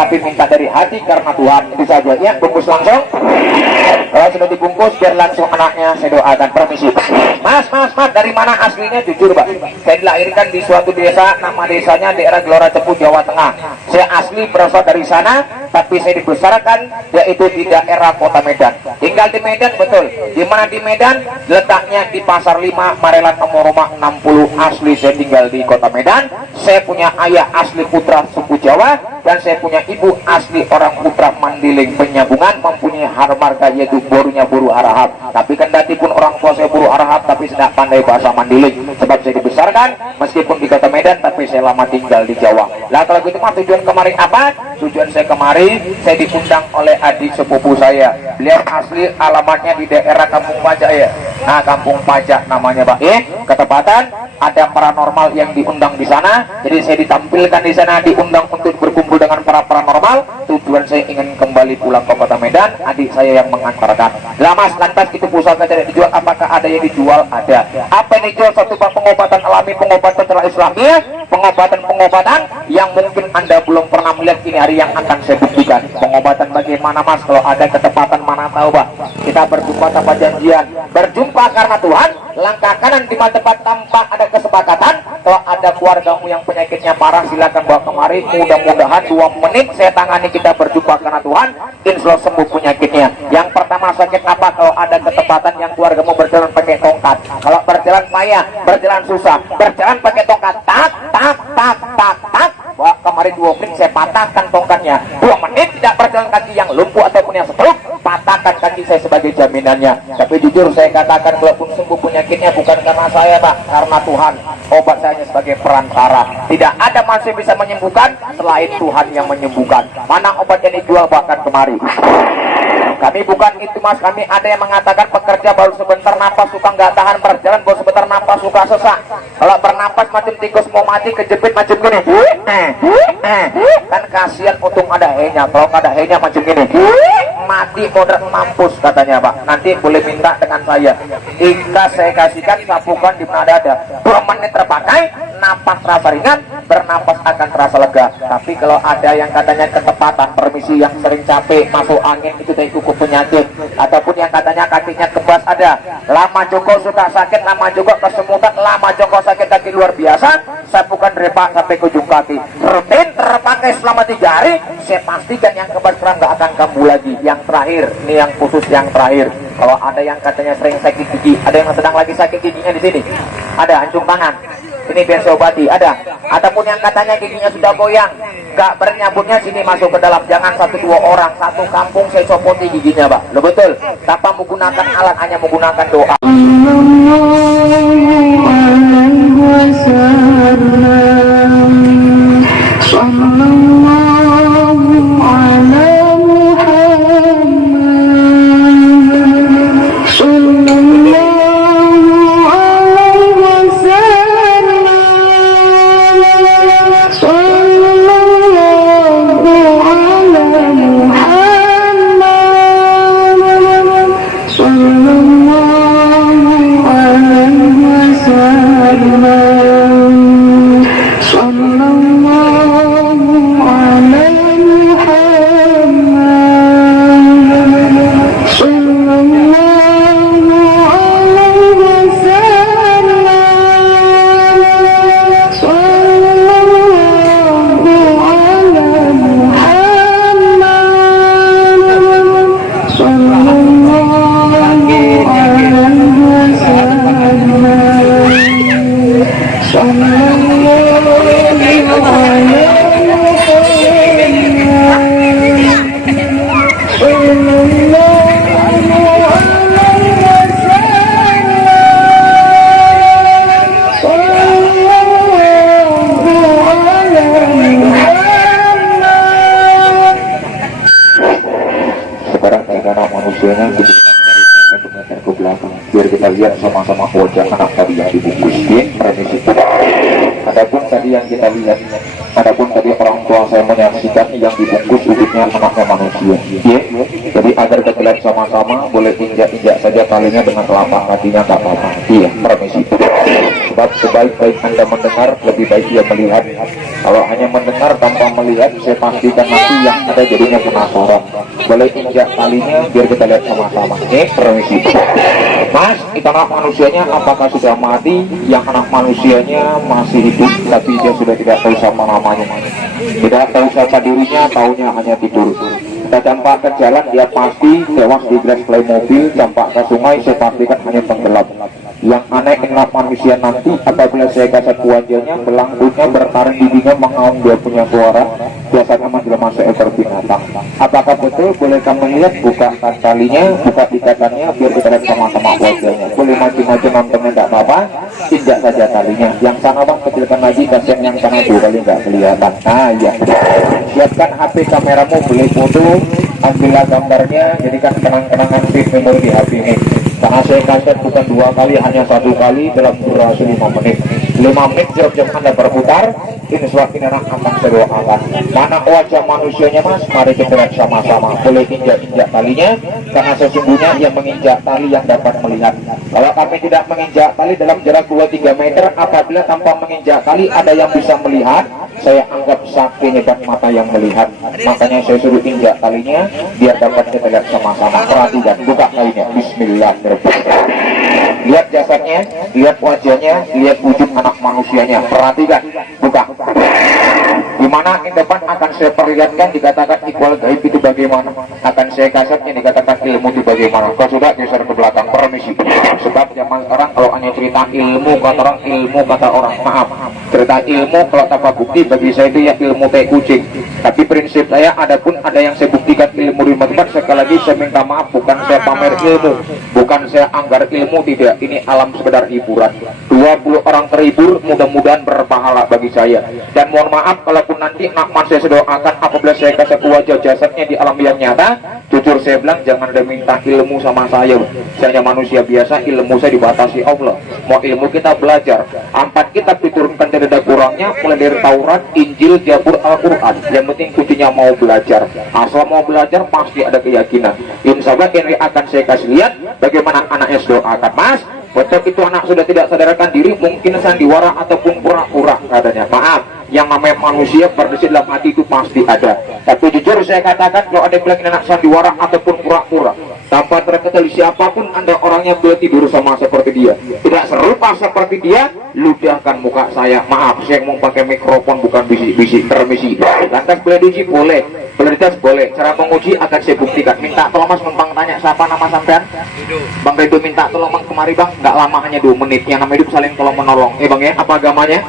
tapi minta dari hati karena Tuhan. Itu saja ya, bungkus langsung. Kalau sudah dibungkus biar langsung anaknya saya doakan. Permisi. Mas, dari mana aslinya? Jujur Pak, saya dilahirkan di suatu desa, nama desanya daerah Gelora Cepu, Jawa Tengah. Saya asli berasal dari sana, tapi saya dibesarkan yaitu di daerah kota Medan. Tinggal di Medan, betul. Di mana di Medan? Letaknya di Pasar 5, Marelan nomor rumah 60. Asli saya tinggal di kota Medan. Saya punya ayah asli putra suku Jawa, dan saya punya ibu asli orang putra Mandiling Penyambungan, mempunyai harmarga yaitu borunya buru harahap. Tapi kendati pun orang tua saya buru harahap, tapi tidak pandai bahasa Mandiling. Sebab saya dibesarkan meskipun di kota Medan, tapi saya lama tinggal di Jawa. Lah kalau gitu mah tujuan kemari apa? Tujuan saya kemari, saya diundang oleh adik sepupu saya. Beliau asli alamatnya di daerah Kampung Pajak ya. Nah, Kampung Pajak namanya Pak. Ketepatan ada paranormal yang diundang di sana. Jadi saya ditampilkan di sana, diundang untuk berkumpul dengan para paranormal. Tujuan saya ingin kembali pulang ke kota Medan, adik saya yang mengantarkan. Lah Mas, lantas itu pusaka tidak dijual, apakah ada yang dijual? Ada. Apa yang dijual? Satu Pak, pengobatan alami, pengobatan secara Islamia, pengobatan yang mungkin Anda belum pernah melihat. Ini hari yang akan saya buktikan. Pengobatan bagaimana Mas? Kalau ada ketepatan mana tahu Pak. Kita berjumpa tanpa janjian, berjumpa karena Tuhan. Langkah kanan di tempat tanpa ada kesepakatan. Kalau ada keluargamu yang penyakitnya parah, silakan bawa kemari. Mudah-mudahan 2 menit saya tangani, kita berjumpa karena Tuhan, insya Allah sembuh penyakitnya. Yang pertama sakit apa? Kalau ada ketepatan yang keluargamu berjalan pakai tongkat. Kalau berjalan payah, berjalan susah, berjalan pakai tongkat, tak. Bawa kemari 2 menit, saya patahkan tongkatnya. 2 menit tidak berjalan kaki yang lumpuh ataupun yang stroke, patahkan kaki saya sebagai jaminannya. Tapi jujur saya katakan, walaupun sembuh penyakitnya bukan karena saya Pak, karena Tuhan. Obat saya hanya sebagai perantara. Tidak ada manusia bisa menyembuhkan selain Tuhan yang menyembuhkan. Mana obat yang dijual bahkan kemari? Kami bukan itu Mas, kami ada yang mengatakan pekerja baru sebentar napas suka nggak tahan, berjalan baru sebentar napas suka sesak. Kalau bernapas macam tikus mau mati, kejepit macam gini. Kan kasihan, untung ada henya. Kalau nggak ada henya macam gini, mati modern mampus katanya Pak. Nanti boleh minta dengan saya. Jika saya kasihkan sapukan di mana ada. 2 menit terpakai, napas terasa ringan, bernapas akan terasa lega. Tapi kalau ada yang katanya ketepatan, permisi, yang sering capek, masuk angin, itu dari kuku penyakit, ataupun yang katanya kakinya kebas, ada. Lama joko suka sakit, lama joko kesemutan, lama joko sakit kaki luar biasa, sapukan dari pak sampai ke ujung kaki. Rutin terpakai selama 3 hari, saya pastikan yang kebas sekarang nggak akan kambuh lagi. Yang terakhir, ini yang khusus yang terakhir. Kalau ada yang katanya sering sakit gigi, ada yang sedang lagi sakit giginya di sini, ada anjung tangan. Ini biar saya obati, ada. Ataupun yang katanya giginya sudah goyang, nggak bernyabutnya, sini masuk ke dalam. Jangan 1-2 orang, satu kampung saya copoti giginya Pak. Lo betul, tanpa menggunakan alat, hanya menggunakan doa. Biar kita lihat sama-sama wajah anak tadi yang dibungkus. Adapun tadi yang kita lihat, adapun tadi orang tua saya menyaksikan yang dibungkus wujudnya anaknya manusia. Jadi agar kita lihat sama-sama, boleh injak-injak saja talinya dengan telapak kakinya, tak apa-apa. Permisi. Sebab sebaik-baik Anda mendengar, lebih baik ia dia melihat. Kalau hanya mendengar tanpa melihat, saya pastikan nanti yang ada jadinya penasaran. Boleh injak talinya biar kita lihat sama-sama. Permisi. Mas, itu anak manusianya apakah sudah mati? Yang anak manusianya masih hidup, tapi dia sudah tidak tahu siapa namanya, tidak tahu siapa dirinya, taunya hanya tidur. Kita campak ke jalan, dia pasti tewas di gas play mobil. Campak ke sungai, saya pastikan hanya tenggelam. Yang aneh anak manusia nanti apabila saya kasih wajahnya, belangkunya bertaring giginya mengaum, dia punya suara biasanya menjelma seekor binatang. Apakah betul? Boleh kamu lihat, buka talinya, buka ikatannya, biar kita lihat sama-sama wajahnya. Boleh maju-maju nontonnya tidak apa-apa, injak saja talinya. Yang sana bang kecilkan lagi, kasihan yang sana 2 kali nggak kelihatan. Nah ya, siapkan HP kameramu, boleh foto, ambillah gambarnya, jadikan kenang-kenangan fit memori di HP ini. Karena saya kaset bukan 2 kali, hanya 1 kali dalam durasi 5 menit. 5 menit jam Anda berputar, ini suatu anak akan berdoakan. Mana wajah manusianya mas? Mari kita lihat sama-sama. Boleh injak-injak talinya, karena sesungguhnya yang menginjak tali yang dapat melihat. Kalau kami tidak menginjak tali dalam jarak 2-3 meter, apabila tanpa menginjak tali ada yang bisa melihat, saya anggap saking hebat mata yang melihat. Makanya saya suruh injak talinya, biar dapat kita lihat sama-sama. Perhatikan, buka talinya. Bismillahirrahmanirrahim. Lihat jasadnya, lihat wajahnya, lihat wujud anak manusianya. Perhatikan, buka. Dimana yang depan akan saya perlihatkan, dikatakan ikhwal gaib itu bagaimana, akan saya kasatnya dikatakan ilmu itu bagaimana. Kau sudah geser ke belakang, permisi. Sebab zaman orang kalau hanya cerita ilmu kata orang, ilmu kata orang, maaf, cerita ilmu kalau tanpa bukti bagi saya itu ya ilmu kayak kucing. Tapi prinsip saya, adapun ada yang saya buktikan ilmu di tempat, sekali lagi saya minta maaf, bukan saya pamer ilmu, bukan saya anggar ilmu, tidak. Ini alam sekedar hiburan. 20 orang terhibur, mudah-mudahan berpahala bagi saya. Dan mohon maaf kalaupun nanti nakman saya sedoakan apabila saya kasih wajah jasadnya di alam yang nyata, jujur saya bilang jangan ada minta ilmu sama saya. Saya hanya manusia biasa, ilmu saya dibatasi Allah. Mau ilmu kita belajar, 4 kitab diturunkan tidak ada kurangnya, mulai dari Taurat, Injil, Zabur, Al-Quran. Yang penting kuncinya mau belajar. Asal mau belajar pasti ada keyakinan. Insya Allah ini akan saya kasih lihat bagaimana anaknya sedoakan. Mas, betul itu anak sudah tidak sadarkan diri, mungkin sandiwara ataupun pura-pura adanya. Maaf, yang namanya manusia berdiri dalam hati itu pasti ada. Tapi jujur saya katakan, kalau ada yang bilang anak sandiwara ataupun pura-pura, tanpa terketahui siapapun Anda orangnya boleh tidur sama seperti dia, tidak serupa seperti dia, ludahkan muka saya. Maaf, saya mau pakai mikrofon bukan bisik-bisik. Permisi. Lantas boleh diuji? Boleh. Boleh dites? Boleh. Cara menguji akan saya buktikan. Minta tolong mas, Bang tanya siapa nama sampean? Bang Ridho, minta tolong bang kemari bang, nggak lama, hanya 2 menit. Yang namanya hidup saling tolong menolong. Bang ya, apa agamanya?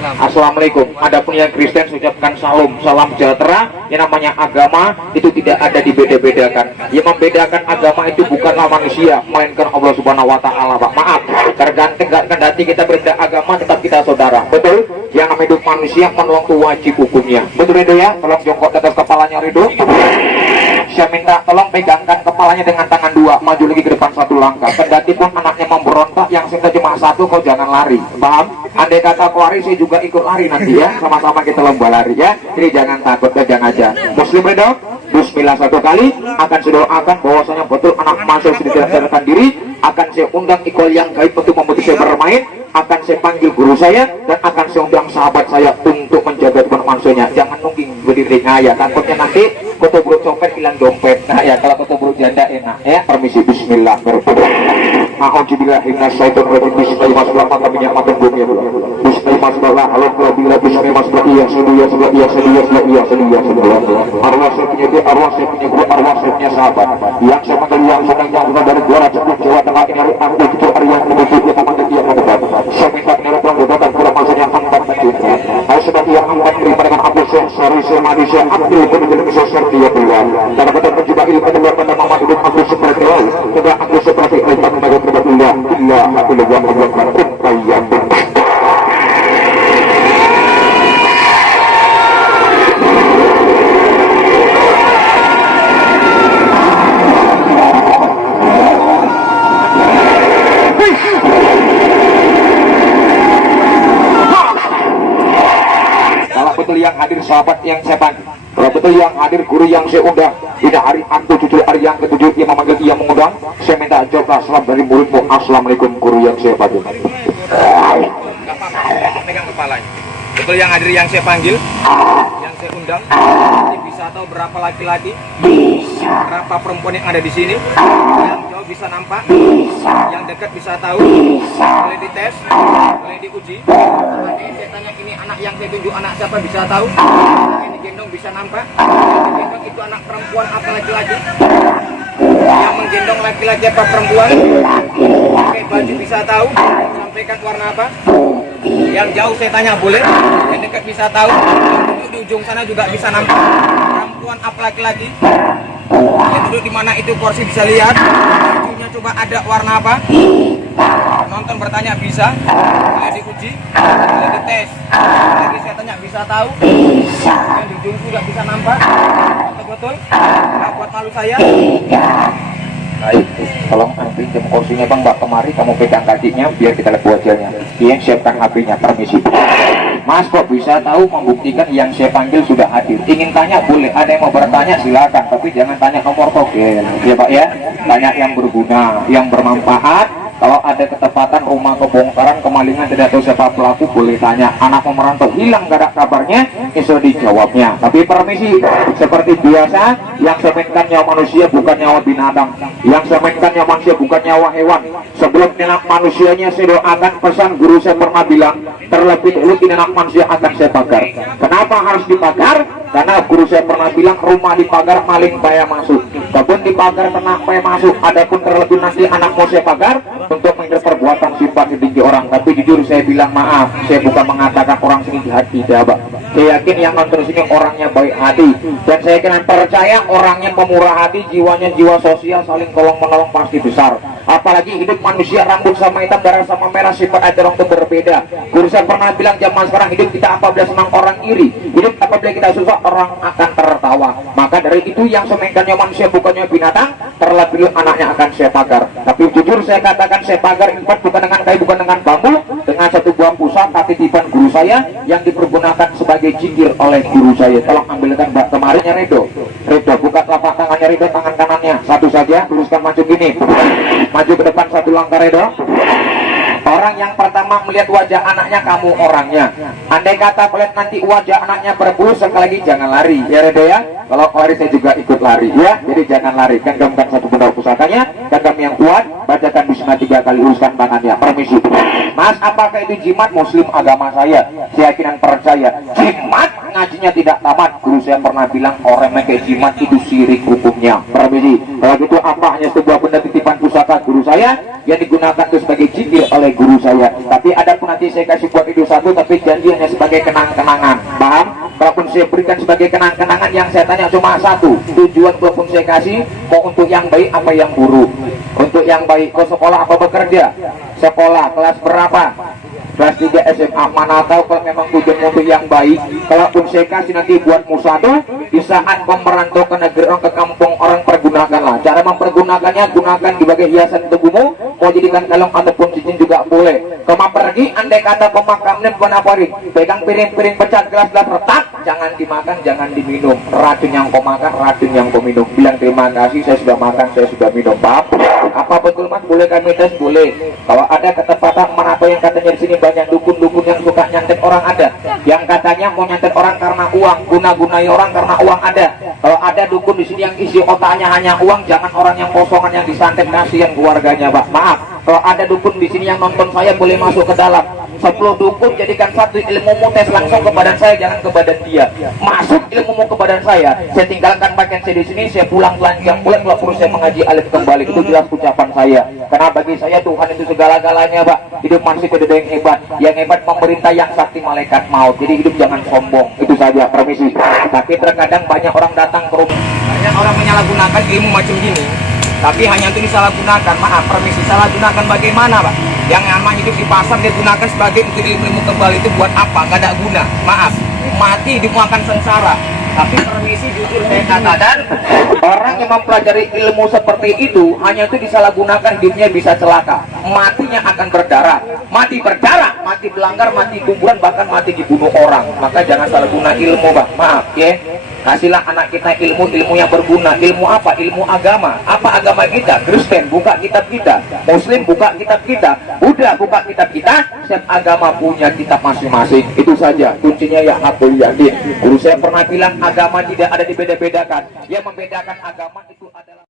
Assalamualaikum. Adapun yang Kristen ucapkan salam, salam sejahtera. Yang namanya agama itu tidak ada dibeda-bedakan. Yang membedakan agama itu bukanlah manusia, melainkan Allah Subhanahu Wa Taala. Pak, maaf, tergantung kendati kita berbeda agama, tetap kita saudara. Betul? Yang namanya hidup manusia menolong itu wajib hukumnya. Betul Ridho ya? Tolong jongkok di atas kepalanya Ridho. Saya minta tolong pegangkan kepalanya dengan tangan 2, maju lagi ke depan 1 langkah. Kendati pun anaknya memberontak, yang sehingga cuma 1, kau jangan lari. Paham? Andai kata kau lari, saya juga ikut lari nanti ya. Sama-sama kita lomba lari ya. Jadi jangan takut, jangan aja. Muslim Ridho, bismillah 1 kali, akan saya doakan bahwasanya betul anak masuk sudah tidak sadarkan diri. Akan saya undang ikhwal yang gaib untuk membantu saya bermain. Akan saya panggil guru saya, dan akan saya undang sahabat saya untuk menjaga teman manusianya. Jangan nungging berdiri ngaya, takutnya nanti foto buruk copet hilang dompet. Nah ya, kalau foto buruk janda enak ya. Permisi, bismillahirrahmanirrahim. A'udzubillahiminasyaitonirrajim. Bismillahirrahmanirrahim. Bismillahirrahmanirrahim. Arwah saya punya dia, arwah saya punya guru, arwah saya punya sahabat. Yang saya panggil yang sedang jauh dari juara cukup Jawa Tengah ini hari Anda itu Arya menuju kita panggil dia mendebat. Saya minta penyelenggaraan gugatan kurang maksudnya angkat mencinta. Saya sebagai yang angkat beriman dengan Abdul Syekh Syari Syemadi Syekh Abdul Menjadi Sosial dia keluar. Karena betul mencoba ilmu kedua pada Muhammad Ibn Abdul seperti lain. Tidak Abdul seperti Aisyah sebagai terbatullah. Illa Abdul Wahab Wahab Kumpayam. Yang hadir sahabat yang saya panggil, kalau betul yang hadir guru yang saya undang, tidak hari aku cucu hari yang ke-7 yang memanggil ia mengundang, saya minta jawablah salam dari muridmu. Assalamualaikum guru yang saya panggil. Pegang kepalanya. Betul yang hadir yang saya panggil, yang saya undang. Nanti bisa tahu berapa laki-laki, berapa perempuan yang ada di sini. Yang jauh bisa nampak, yang dekat bisa tahu. Boleh dites, boleh diuji. Nanti saya tanya ini anak yang saya tunjuk anak siapa bisa tahu. Yang digendong bisa nampak. Yang digendong itu anak perempuan atau laki-laki. Yang menggendong laki-laki apa perempuan? Pakai baju bisa tahu. Sampaikan warna apa? Yang jauh saya tanya boleh, yang dekat bisa tahu, yang duduk di ujung sana juga bisa nampak. Perempuan apa laki-laki? Yang duduk di mana itu kursi bisa lihat. Bajunya coba ada warna apa? Nonton bertanya bisa, boleh diuji, boleh dites. Lagi saya tanya bisa tahu. Yang di ujung juga bisa nampak. Betul? Nggak buat malu saya. Baik, tolong pinjam kursinya bang, mbak kemari kamu pegang kakinya biar kita lihat wajahnya. Yang siapkan HP-nya, permisi. Mas kok bisa tahu membuktikan yang saya panggil sudah hadir? Ingin tanya boleh, ada yang mau bertanya silakan, tapi jangan tanya nomor togel, ya pak ya. Tanya yang berguna, yang bermanfaat. Kalau ada ketepatan rumah kebongkaran, kemalingan, tidak tahu siapa pelaku, boleh tanya. Anak merantau hilang gak ada kabarnya, itu dijawabnya. Tapi permisi, seperti biasa, yang semenkan nyawa manusia bukan nyawa binatang, yang semenkan nyawa manusia bukan nyawa hewan. Sebelum anak manusianya saya doakan, pesan guru saya pernah bilang, terlebih dahulu ini anak manusia akan saya pagar. Kenapa harus dipagar? Karena guru saya pernah bilang, rumah dipagar maling payah masuk, kebun dipagar ternak payah masuk. Adapun terlebih nanti anak mau saya pagar untuk menghindar perbuatan simpati tinggi orang. Tapi jujur saya bilang maaf, saya bukan mengatakan orang sini jahat, tidak pak. Saya yakin yang nonton sini orangnya baik hati, dan saya yakin percaya orangnya pemurah hati, jiwanya jiwa sosial, saling tolong menolong pasti besar. Apalagi hidup manusia rambut sama hitam, darah sama merah, sifat aja orang itu berbeda. Guru saya pernah bilang zaman sekarang hidup kita apabila senang orang iri, hidup apabila kita susah orang akan tertawa. Maka dari itu yang semenkannya manusia bukannya binatang, terlebih anaknya akan saya pagar. Tapi jujur saya katakan saya pagar ini bukan dengan kayu, bukan dengan bambu, dengan satu buah pusaka titipan guru saya yang dipergunakan sebagai jikir oleh guru saya. Tolong ambilkan mbak kemarinnya Redo. Redo buka telapak tangannya Redo, tangan kanannya satu saja, luruskan maju gini, maju ke depan satu langkah Redo. Orang yang pertama melihat wajah anaknya, kamu orangnya. Andai kata melihat nanti wajah anaknya berbulu, sekali lagi jangan lari ya Redo ya. Kalau lari saya juga ikut lari ya, jadi jangan lari. Genggamkan satu benda pusakanya, genggam yang kuat, bacakan bismillah 3 kali, uruskan tangannya. Permisi Mas, apakah itu jimat? Muslim agama saya yakin dan percaya. Jimat ngajinya tidak tamat. Guru saya pernah bilang orang yang kayak jimat itu syirik hukumnya. Permisi, kalau gitu apa hanya sebuah benda titipan pusaka guru saya yang digunakan itu sebagai jikir oleh guru saya. Tapi ada pun nanti saya kasih buat itu satu, tapi janji hanya sebagai kenang-kenangan. Paham? Kalaupun saya berikan sebagai kenang-kenangan, yang saya tanya cuma satu, tujuan walaupun saya kasih mau untuk yang baik apa yang buruk. Untuk yang baik, kau sekolah apa bekerja? Sekolah, kelas berapa? Kelas 3 SMA. Mana tahu kalau memang tujuan untuk yang baik. Kalaupun saya kasih nanti buatmu satu, di saat kau merantau ke negeri orang, ke kampung orang, pergunakanlah. Cara mempergunakannya, gunakan sebagai hiasan tubuhmu, mau jadikan kalung ataupun cincin juga boleh. Kau mau pergi, andai kata pemakaman bukan apa ring, pegang piring-piring pecat, gelas-gelas retak, jangan dimakan, jangan diminum. Racun yang kau makan, racun yang kau minum. Bilang terima kasih, saya sudah makan, saya sudah minum. Paham? Apa betul Mas? Boleh kami tes? Boleh. Kalau ada ketepatan mana apa yang katanya di sini banyak dukun-dukun yang suka nyantet orang, ada. Yang katanya mau nyantet orang karena uang, guna-gunai orang karena uang, ada. Kalau ada dukun di sini yang isi otaknya hanya uang, jangan orang yang kosongan yang disantet, kasihan keluarganya, Pak. Maaf. Kalau ada dukun di sini yang nonton saya boleh masuk ke dalam. 10 dukun jadikan satu, ilmumu tes langsung ke badan saya, jangan ke badan dia. Masuk ilmumu ke badan saya tinggalkan pakaian saya di sini, saya pulang telanjang pulang. Kalau perlu saya mengaji alif kembali, itu jelas ucapan saya. Karena bagi saya Tuhan itu segala-galanya, Pak. Hidup manusia tidak ada yang hebat. Yang hebat pemerintah, yang sakti malaikat maut. Jadi hidup jangan sombong. Itu saja, permisi. Tapi terkadang banyak orang datang ke rumah, banyak orang menyalahgunakan ilmu macam gini. Tapi hanya untuk disalahgunakan. Maaf, permisi, salah gunakan bagaimana, Pak? Yang namanya hidup di pasar dia gunakan sebagai untuk ilmu kembali, itu buat apa? Nggak ada guna. Maaf, mati hidupmu akan sengsara. Tapi permisi, jujur saya katakan, orang yang mempelajari ilmu seperti itu hanya itu disalahgunakan, hidupnya bisa celaka, matinya akan berdarah, mati berdarah, mati melanggar, mati kuburan, bahkan mati dibunuh orang. Maka jangan salah guna ilmu, Pak. Maaf ya. Kasihlah anak kita ilmu-ilmu yang berguna. Ilmu apa? Ilmu agama. Apa agama kita? Kristen, buka kitab kita. Muslim, buka kitab kita. Buddha, buka kitab kita. Setiap agama punya kitab masing-masing. Itu saja kuncinya, ya hakul yakin. Guru saya pernah bilang agama tidak ada dibeda-bedakan. Yang membedakan agama itu adalah